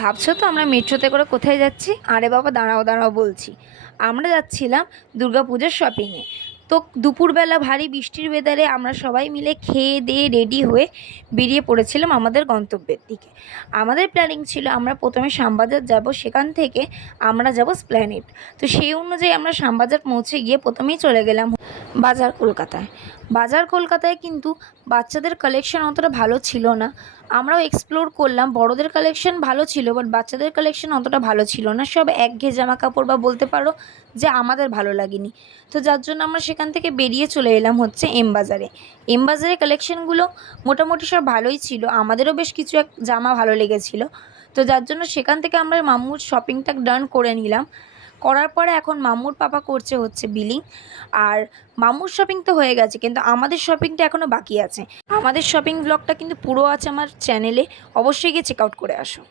ভাবছো তো আমরা মেট্রোতে করে কোথায় যাচ্ছি? আরে বাবা, দাঁড়াও দাঁড়াও বলছি। আমরা যাচ্ছিলাম দুর্গাপূজার শপিংয়ে। তো দুপুরবেলা ভারী বৃষ্টির ওয়েদারে আমরা সবাই মিলে খেয়ে দিয়ে রেডি হয়ে বেরিয়ে পড়েছিলাম আমাদের গন্তব্যের দিকে। আমাদের প্ল্যানিং ছিল আমরা প্রথমে শ্যামবাজার যাব, সেখান থেকে আমরা যাব স্প্ল্যানেড। তো সেই অনুযায়ী আমরা শ্যামবাজার পৌঁছে গিয়ে প্রথমেই চলে গেলাম বাজার কলকাতায়। বাজার কলকাতায় কিন্তু বাচ্চাদের কালেকশন অতটা ভালো ছিল না। আমরাও এক্সপ্লোর করলাম, বড়দের কালেকশন ভালো ছিল, বাট বাচ্চাদের কালেকশন অতটা ভালো ছিল না। সব একঘেয়ে জামা কাপড়, বা বলতে পারো যে আমাদের ভালো লাগেনি। তো যার জন্য আমরা সেখান থেকে বেরিয়ে চলে এলাম হচ্ছে এম বাজারে। এম বাজারের কালেকশনগুলো মোটামুটি সব ভালোই ছিল, আমাদেরও বেশ কিছু জামা ভালো লেগেছিলো। তো যার জন্য সেখান থেকে আমরা মাম্মুর শপিংটা ডান করে নিলাম। করার পরে এখন মাম্মুর পাপা করছে হচ্ছে বিলিং। আর মাম্মুর শপিং তো হয়ে গেছে, কিন্তু আমাদের শপিংটা এখনও বাকি আছে। আমাদের শপিং ব্লগটা কিন্তু পুরো আছে আমার চ্যানেলে, অবশ্যই গিয়ে চেক আউট করে আসো।